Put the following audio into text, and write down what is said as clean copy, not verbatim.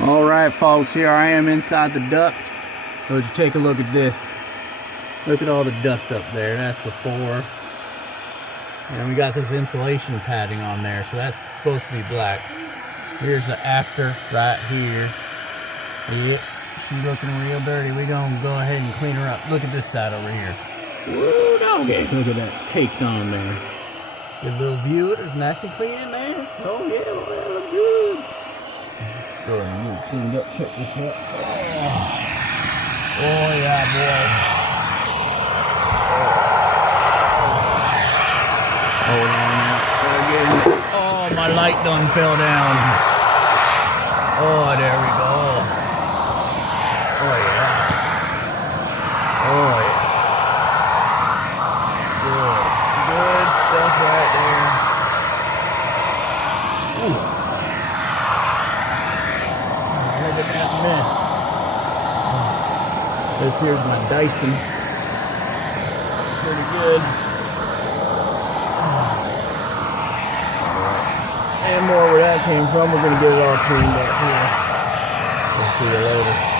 All right, folks, here I am inside the duct. Would you take a look at this? Look at all the dust up there. That's before. And we got this insulation padding on there, so that's supposed to be black. Here's the after right here. Yeah, she's looking real dirty. We're gonna go ahead and clean her up. Look at this side over here. Woo, doggy. Look at that, it's caked on there. Get a little view of it. It's nice and clean in there. Oh yeah, well, that looks good. Go ahead and get it cleaned up. Check this out. Oh yeah, boy. Hold on now. Oh, my light done fell down. Oh, there we go. Oh yeah. Oh yeah. Good stuff right there. Ooh. Look at that mess. This here's my Dyson. Pretty good. And more where that came from. We're going to get it all cleaned up here. We'll see you later.